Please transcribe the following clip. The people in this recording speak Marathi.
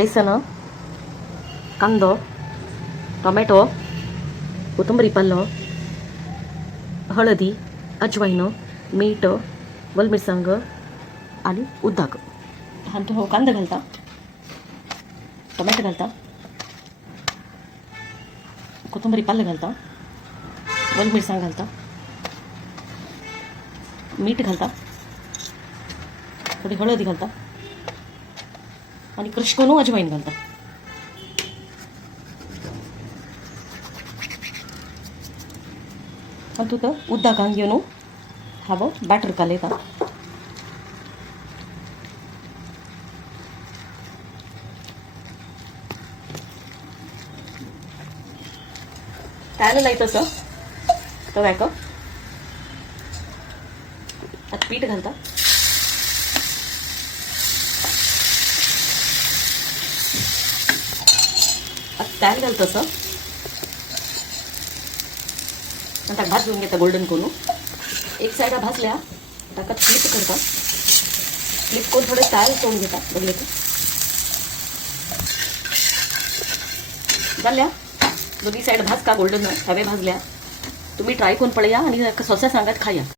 बेसन, कांदो, टोमॅटो, कोथिंबरी पल्लो, हळदी, अजवाईन, मीठ, वलमिरसांग आणि उद्दाक. हां तो कांदा घालता, टोमॅटो घालता, कोथिंबरी पल्ले घालता, वलमिरसांग घालता, मीठ घालता, थोडी हळदी घालता आणि क्रश करून अजवाईन घालता. आणि तुका उद्दाकांक घेवन हांव बॅटर कालयता. पॅन लायतसो तव्याक आता पीठ घालता. आता तेल घालतसो ताका भाजून घेता गोल्डन करून. एक सायडा भाजल्या ताका फ्लिप करता. फ्लिप करून थोडे तेल सोडून घेता बघले की जाल्या. दोन्ही साईड भाजका गोल्डन हवे भाजल्या. तुम्ही ट्राय करून पळया आणि सोसा सांगात खाया.